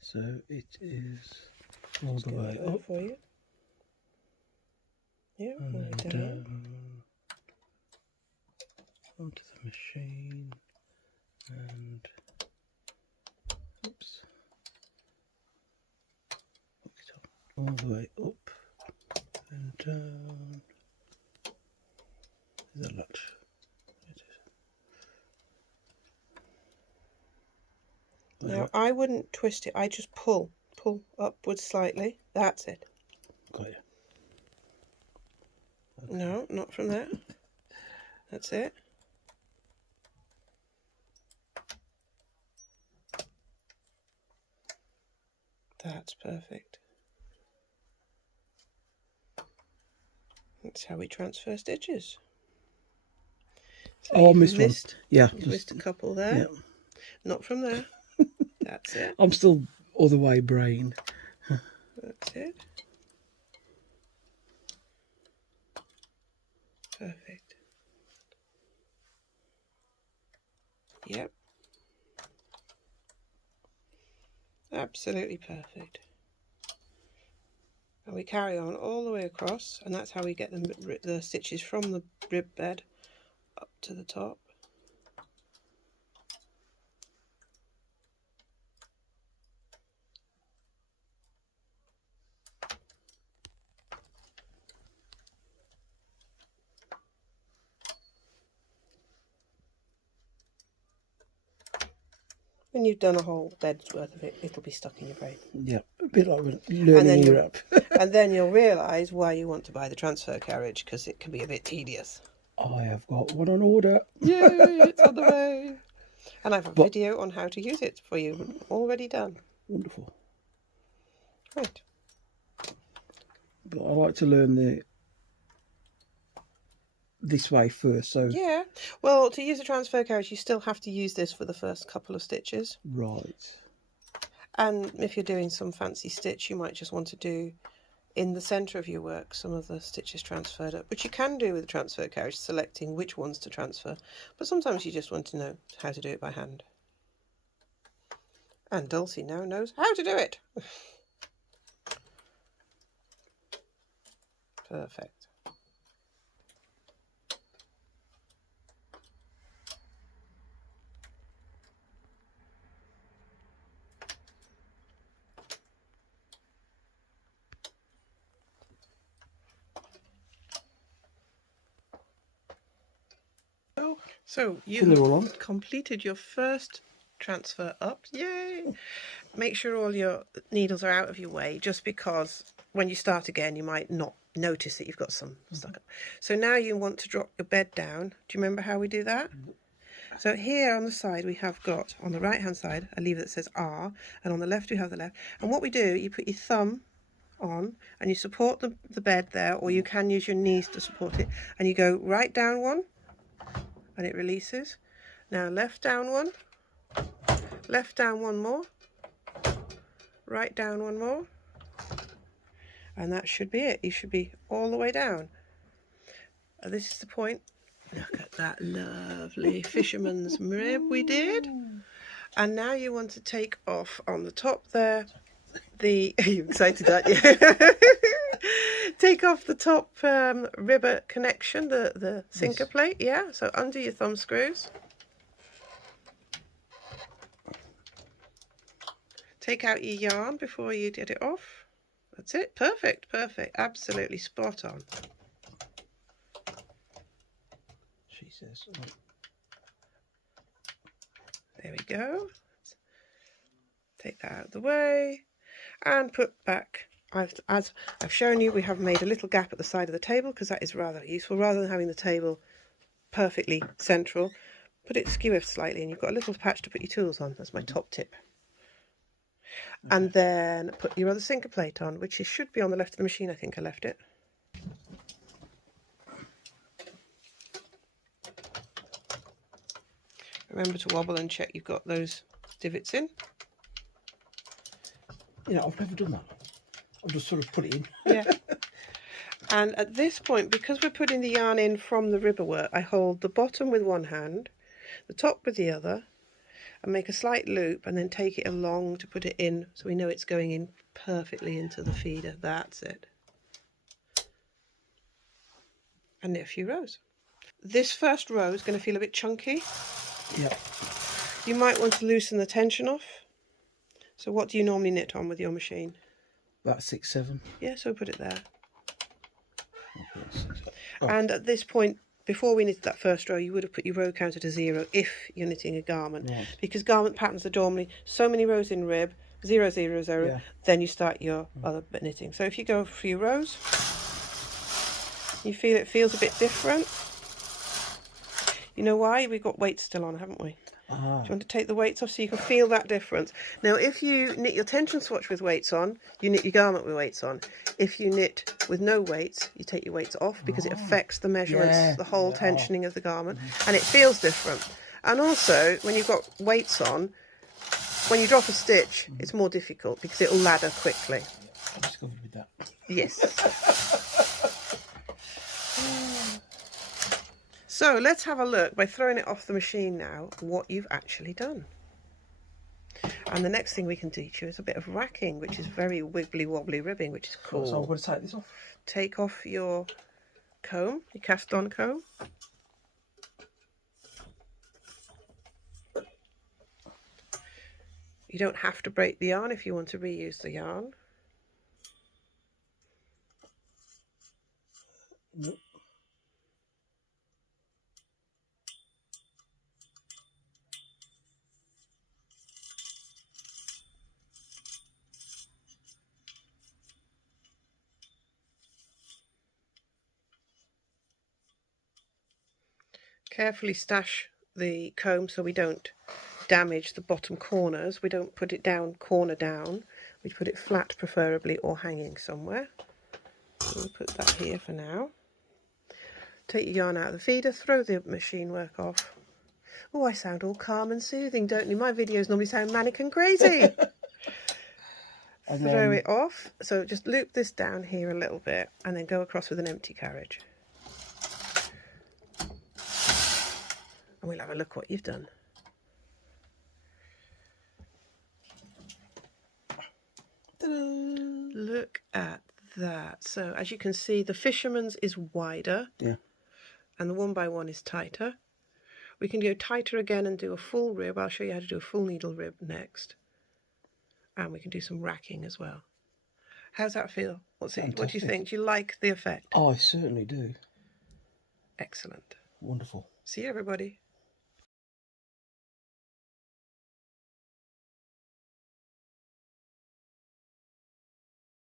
So it is all the way up for you. Yeah, all the way and down. Onto the machine and oops, hook it up all the way up and down. Is that latch? It is. Now I wouldn't twist it. I just pull upwards slightly. That's it. Got you. Okay. No, not from there. That's it. That's perfect. That's how we transfer stitches. So oh, I missed one. Yeah. You've missed a couple there. Yeah. Not from there. That's it. I'm still other way brain. That's it. Perfect. Yep. Absolutely perfect. And we carry on all the way across, and that's how we get the stitches from the rib bed up to the top. When you've done a whole bed's worth of it, it'll be stuck in your brain. Yeah, a bit like learning Europe. And then you'll realise why you want to buy the transfer carriage, because it can be a bit tedious. I have got one on order. Yay, it's on the way. And I have a video on how to use it for you already done. Wonderful. Right. But I like to learn this way first. So yeah, well, to use a transfer carriage, you still have to use this for the first couple of stitches. Right. And if you're doing some fancy stitch, you might just want to do in the centre of your work some of the stitches transferred up, which you can do with the transfer carriage, selecting which ones to transfer. But sometimes you just want to know how to do it by hand. And Dulcie now knows how to do it. Perfect. So you've completed your first transfer up. Yay! Make sure all your needles are out of your way, just because when you start again you might not notice that you've got some stuck up. So now you want to drop your bed down. Do you remember how we do that? So here on the side we have got, on the right hand side, a lever that says R, and on the left we have the left. And what we do, you put your thumb on and you support the bed there, or you can use your knees to support it, and you go right down one and it releases. Now left down one more, right down one more, and that should be it. You should be all the way down. This is the point. Look at that lovely fisherman's rib we did. And now you want to take off on the top there the are you excited, aren't you? Take off the top ribber connection, the sinker plate. Yeah, so undo your thumb screws. Take out your yarn before you get it off. That's it. Perfect, perfect. Absolutely spot on. She says. There we go. Take that out of the way and put back. As I've shown you, we have made a little gap at the side of the table because that is rather useful. Rather than having the table perfectly central, put it skew slightly and you've got a little patch to put your tools on. That's my top tip. Okay. And then put your other sinker plate on, which should be on the left of the machine. I think I left it. Remember to wobble and check you've got those divots in. Yeah, I've never done that. I've just sort of put it in. Yeah. And at this point, because we're putting the yarn in from the ribber work, I hold the bottom with one hand, the top with the other, and make a slight loop and then take it along to put it in so we know it's going in perfectly into the feeder. That's it. And knit a few rows. This first row is going to feel a bit chunky. Yeah. You might want to loosen the tension off. So what do you normally knit on with your machine? About 6, 7. Yeah, so put it there. Okay, oh. And at this point, before we knitted that first row, you would have put your row counter to 0 if you're knitting a garment. Right. Because garment patterns are normally so many rows in rib, 0, 0, 0, Yeah. then you start your other bit knitting. So if you go a few rows, you feel it feels a bit different. You know why? We've got weights still on, haven't we? Do you want to take the weights off so you can feel that difference? Now, if you knit your tension swatch with weights on, you knit your garment with weights on. If you knit with no weights, you take your weights off because it affects the measurements, the whole tensioning of the garment, and it feels different. And also, when you've got weights on, when you drop a stitch, it's more difficult because it'll ladder quickly. I discovered with that. Yes. So let's have a look by throwing it off the machine now what you've actually done. And the next thing we can teach you is a bit of racking, which is very wibbly wobbly ribbing, which is cool. So I'm going to take this off. Take off your comb, your cast on comb. You don't have to break the yarn if you want to reuse the yarn. Nope. Carefully stash the comb so we don't damage the bottom corners. We don't put it down corner down. We put it flat preferably or hanging somewhere. We'll put that here for now. Take your yarn out of the feeder, throw the machine work off. Oh, I sound all calm and soothing, don't you? My videos normally sound manic and crazy. And throw it off. So just loop this down here a little bit and then go across with an empty carriage. And we'll have a look what you've done. Look at that. So as you can see, the fisherman's is wider. Yeah. And the 1 by 1 is tighter. We can go tighter again and do a full rib. I'll show you how to do a full needle rib next. And we can do some racking as well. How's that feel? What do you think? Do you like the effect? Oh, I certainly do. Excellent. Wonderful. See you, everybody.